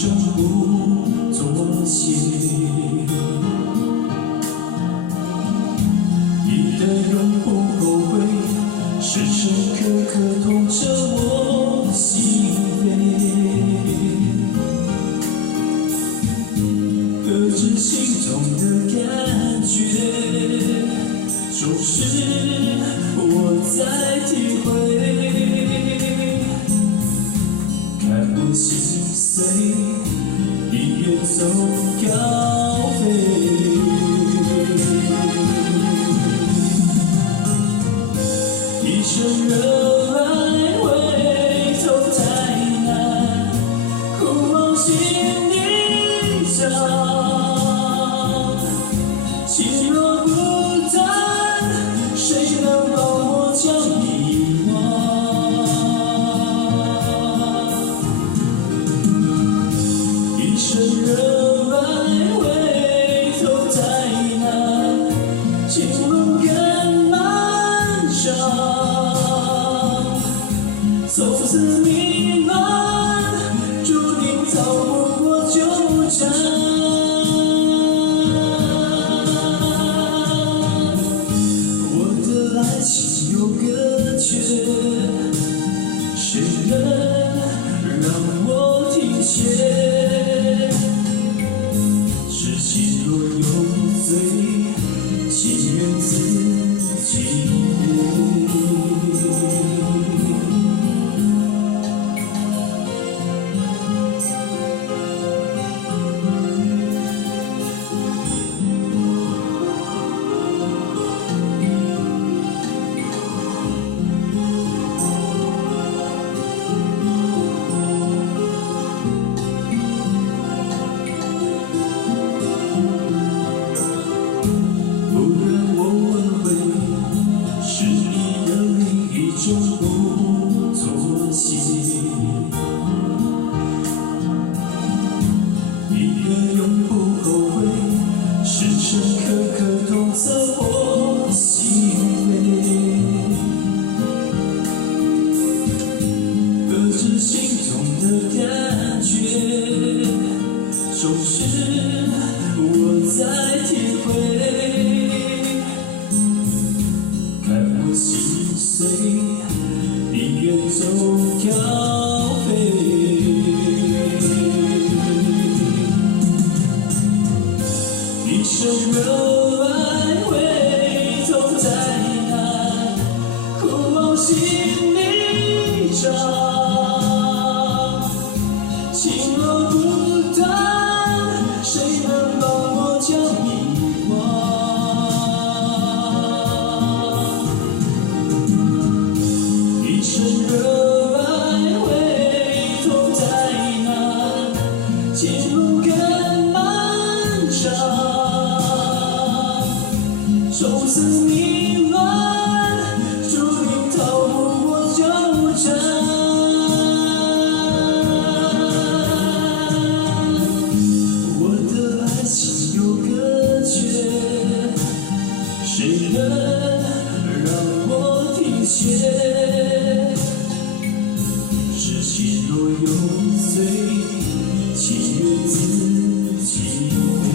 种不妥协。你的永不后悔，时时刻刻痛着我心扉。搁置心中的感觉，总是我在体会。看我心碎，你远走高飞。一生热爱，回头太难，苦往心里找。情若不淡，谁能帮我将遗忘？一生热爱，回头太难，情路更漫长。从此迷乱，注定逃不过纠缠。我的爱情有个缺，谁能让我停歇？是心若有罪，情愿自己背。种不妥协，一个永不后悔，时时刻刻痛彻我心扉。搁置心中的感觉，总是我在体会。看我心碎，你远走高飞。一生热爱，回头太难，苦往心里找。情若不淡，谁能帮我将遗忘？一生热爱，回头太难，情路更漫长。从此迷乱，注定逃不过纠缠。我的爱情有个缺，谁能让我停歇？是心若有罪，情愿自己背。